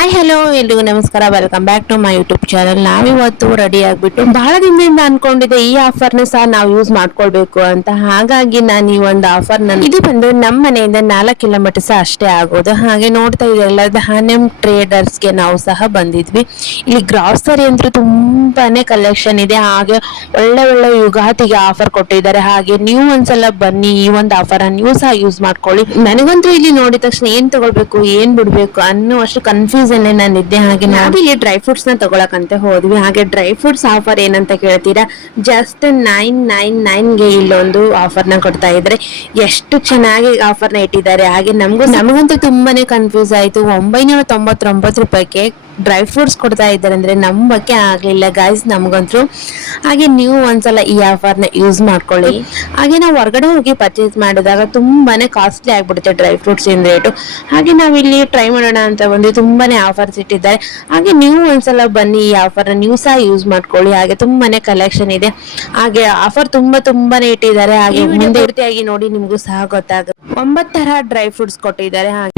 Hi hello ಎಲ್ರಿಗೂ ನಮಸ್ಕಾರ. Welcome back to my YouTube channel. ನಾವಿವತ್ತು ರೆಡಿ ಆಗ್ಬಿಟ್ಟು ಬಹಳ ದಿನದಿಂದ ಅನ್ಕೊಂಡಿದ್ದೆ ಈ ಆಫರ್ನ ಸಹ ನಾವು ಯೂಸ್ ಮಾಡ್ಕೊಳ್ಬೇಕು ಅಂತ. ಹಾಗಾಗಿ ನಾನು ಈ ಒಂದು ಆಫರ್ನ, ಇದು ಬಂದು ನಮ್ಮ ಮನೆಯಿಂದ 4 ಕಿಲೋಮೀಟರ್ ಸಹ ಅಷ್ಟೇ ಆಗೋದು. ಹಾಗೆ ನೋಡ್ತಾ ಇದೆಲ್ಲ ಧಾನ್ಯಂ ಟ್ರೇಡರ್ಸ್ಗೆ ನಾವು ಸಹ ಬಂದಿದ್ವಿ. ಇಲ್ಲಿ ಗ್ರಾಸರಿ ಅಂದ್ರೆ ತುಂಬಾನೇ ಕಲೆಕ್ಷನ್ ಇದೆ. ಹಾಗೆ ಒಳ್ಳೆ ಒಳ್ಳೆ ಯುಗಾದಿಗೆ ಆಫರ್ ಕೊಟ್ಟಿದ್ದಾರೆ. ಹಾಗೆ ನೀವು ಒಂದ್ಸಲ ಬನ್ನಿ, ಈ ಒಂದು ಆಫರ್ ನೀವು ಸಹ ಯೂಸ್ ಮಾಡ್ಕೊಳ್ಳಿ. ನನಗಂತೂ ಇಲ್ಲಿ ನೋಡಿದ ತಕ್ಷಣ ಏನ್ ತಗೊಳ್ಬೇಕು ಏನ್ ಬಿಡ್ಬೇಕು ಅನ್ನೋ ಅಷ್ಟು ಕನ್ಫ್ಯೂಸ್ ನಾನು ಇದ್ದೆ. ಹಾಗೆ ನಾವಿಲ್ಲಿ ಡ್ರೈ ಫ್ರೂಟ್ಸ್ ನ ತಗೊಳಕಂತ ಹೋದ್ವಿ. ಹಾಗೆ ಡ್ರೈ ಫ್ರೂಟ್ಸ್ ಆಫರ್ ಏನಂತ ಕೇಳ್ತೀರಾ, ಜಸ್ಟ್ 999ಗೆ ಇಲ್ಲೊಂದು ಆಫರ್ ನ ಕೊಡ್ತಾ ಇದ್ರೆ ಎಷ್ಟು ಚೆನ್ನಾಗಿ ಆಫರ್ ನ ಇಟ್ಟಿದ್ದಾರೆ. ಹಾಗೆ ನಮಗಂತೂ ತುಂಬಾನೇ ಕನ್ಫ್ಯೂಸ್ ಆಯ್ತು. 999 ರೂಪಾಯಿಗೆ ಡ್ರೈ ಫ್ರೂಟ್ಸ್ ಕೊಡ್ತಾ ಇದ್ದಾರೆ ಅಂದ್ರೆ ನಂಬಕ್ಕೆ ಆಗ್ಲಿಲ್ಲ ಗೈಸ್ ನಮಗಂತೂ. ಹಾಗೆ ನೀವು ಒಂದ್ಸಲ ಈ ಆಫರ್ ನ ಯೂಸ್ ಮಾಡ್ಕೊಳ್ಳಿ. ಹಾಗೆ ನಾವು ಹೊರಗಡೆ ಹೋಗಿ ಪರ್ಚೇಸ್ ಮಾಡಿದಾಗ ತುಂಬಾನೇ ಕಾಸ್ಟ್ಲಿ ಆಗ್ಬಿಡುತ್ತೆ ಡ್ರೈ ಫ್ರೂಟ್ಸ್ ಇನ್ ರೇಟು. ಹಾಗೆ ನಾವಿಲ್ಲಿ ಟ್ರೈ ಮಾಡೋಣ ಅಂತ ಬಂದು ತುಂಬಾನೇ ಆಫರ್ಸ್ ಇಟ್ಟಿದ್ದಾರೆ. ಹಾಗೆ ನೀವು ಒಂದ್ಸಲ ಬನ್ನಿ, ಈ ಆಫರ್ ನೀವು ಸಹ ಯೂಸ್ ಮಾಡ್ಕೊಳ್ಳಿ. ಹಾಗೆ ತುಂಬಾನೇ ಕಲೆಕ್ಷನ್ ಇದೆ. ಹಾಗೆ ಆಫರ್ ತುಂಬಾನೇ ಇಟ್ಟಿದ್ದಾರೆ. ಹಾಗೆ ಮುಂದೆ ಪೂರ್ತಿಯಾಗಿ ನೋಡಿ, ನಿಮ್ಗೂ ಸಹ ಗೊತ್ತಾಗುತ್ತೆ. 9 ತರ ಡ್ರೈ ಫ್ರೂಟ್ಸ್ ಕೊಟ್ಟಿದ್ದಾರೆ. ಹಾಗೆ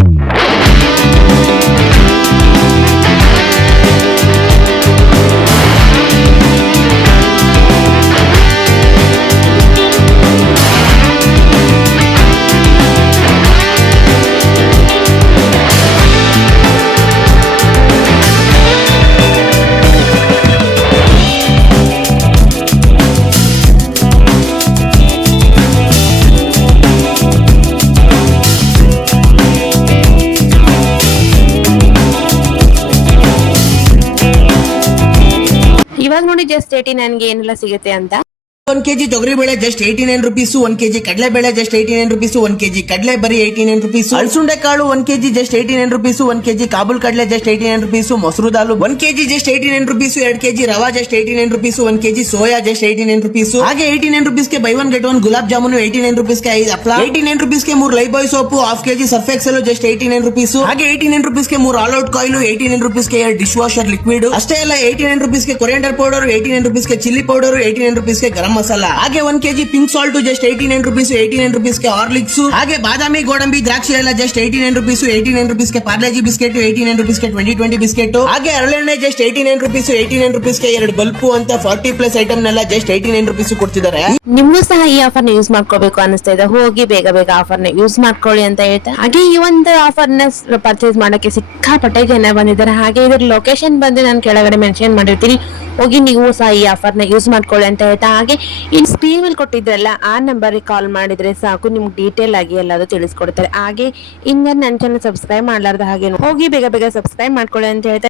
ಇವಾಗ ನೋಡಿ ಜಸ್ಟ್ 89ಗೆ ಏನೆಲ್ಲ ಸಿಗುತ್ತೆ ಅಂತ. 1 kg ತೊಗರಿ ಬೇಳೆ ಜಸ್ಟ್ 89 ರುಪೀಸ್. 1 kg ಕಡಲೆ ಬೇಳೆ ಜಸ್ಟ್ 89 ರುಪೀಸ್. 1 kg ಕಡಲೆ ಬರಿ 89 ರುಪೀಸ್. ಅಲಸಂಡೆ ಕಾಳು 1 kg ಜಸ್ಟ್ 89 ರುಪೀಸ್. 1 kg ಕಾಬೂಲ್ ಕಡಲೆ ಜಸ್ಟ್ 89 ರುಪೀಸ್. ಮೊಸರು ದಾಲು 1 kg ಜಸ್ಟ್ 89 ರುಪೀಸ್. 2 kg ರವಾ just 89 rupees. 1 kg soya just 89 rupees. ಹಾಗೆ 89 ರುಪೀಸ್ಗೆ buy one get one gulab jamun 89 ರುಪೀಸ್ಗೆ 5 ಹಪ್ಪಳ. 89 ರುಪೀಸ್ಗೆ 3 Lifebuoy soap. Half kg Surf Excel just 89 rupees. ಹಾಗೆ 89 ರುಪೀಸ್ಗೆ 3 ಆಲ್ ಔಟ್ ಕಾಯಿಲ್. 89 ರುಪೀಸ್ಗೆ 2 ಡಿಶ್ ವಾಷರ್ ಲಿಕ್ವಿಡ್. ಅಷ್ಟೇ ಅಲ್ಲ, 89 ರುಪೀಸ್ಗೆ ಕೊರಿಯಾಂಡರ್ ಪೌಡರ್. 89 ರುಪೀಸ್ಗೆ ಚಿಲ್ಲಿ ಪೌಡರ್. 89 ರುಪೀಸ್ಗೆ ಗರಂ ಮಸಾಲ. ಹಾಗೆ 1 kg pink salt just 89 rupees. 89 ರುಪೀಸ್ಗೆ ಹಾರ್ಲಿಕ್ಸ್. ಹಾಗೆ ಬಾದಾಮಿ ಗೋಡಂಬಿ ದ್ರಾಕ್ಷಿ ಎಲ್ಲ ಜಸ್ಟ್ 89 ರುಪೀಸ್. 89 ರುಪೀಸ್ಗೆ ಪಾರ್ಲೆಜಿ ಬಿಸ್ಕೆಟ್. 89 ರುಪೀಸ್ಗೆ 2020 ಬಿಸ್ಕೆಟ್. ಹಾಗೆ ಹರಳೆಣ್ಣೆ ಜಸ್ಟ್ 89 ರುಪೀಸ್. 89 ರುಪೀಸ್ಗೆ 2 ಬಲ್ಪು ಅಂತ 40+ ಐಟಮ್ ನೆಲ್ಲ ಜಸ್ಟ್ 89 ರುಪೀಸ್ ಕೊಡ್ತಿದ್ದಾರೆ. ನಿಮ್ಗೂ ಸಹ ಈ ಆಫರ್ ನ ಯೂಸ್ ಮಾಡ್ಕೋಬೇಕು ಅನಿಸ್ತಾ ಇದೆ, ಹೋಗಿ ಬೇಗ ಆಫರ್ ನ ಯೂಸ್ ಮಾಡ್ಕೊಳ್ಳಿ ಅಂತ ಹೇಳ್ತಾ. ಹಾಗೆ ಈ ಒಂದು ಆಫರ್ ನ ಪರ್ಚೇಸ್ ಮಾಡಕ್ಕೆ ಸಿಕ್ಕಾಪಟ್ಟೆ ಜನ ಬಂದಿದ್ದಾರೆ. ಹಾಗೆ ಇದ್ರ ಲೊಕೇಶನ್ ಬಂದು ನಾನು ಕೆಳಗಡೆ ಮೆನ್ಷನ್ ಮಾಡಿರ್ತೀನಿ, ಹೋಗಿ ನೀವು ಸಹ ಈ ಆಫರ್ ನ ಯೂಸ್ ಮಾಡ್ಕೊಳ್ಳಿ ಅಂತ ಹೇಳ್ತಾ. ಹಾಗೆ ಈ ಸ್ಕ್ರೀನ್ ಮೇಲೆ ಕೊಟ್ಟಿದ್ರಲ್ಲ ಆ ನಂಬರ್ ಕಾಲ್ ಮಾಡಿದ್ರೆ ಸಾಕು, ನಿಮ್ಗೆ ಡೀಟೇಲ್ ಆಗಿ ಎಲ್ಲಾದ್ರೂ ತಿಳಿಸ್ಕೊಡ್ತಾರೆ. ಹಾಗೆ ಇನ್ನ ನನ್ನ ಚಾನಲ್ ಸಬ್ಸ್ಕ್ರೈಬ್ ಮಾಡ್ಲಾರ್ದ ಹಾಗೆ ಹೋಗಿ ಬೇಗ ಸಬ್ಸ್ಕ್ರೈಬ್ ಮಾಡ್ಕೊಳ್ಳಿ ಅಂತ ಹೇಳ್ತಾ.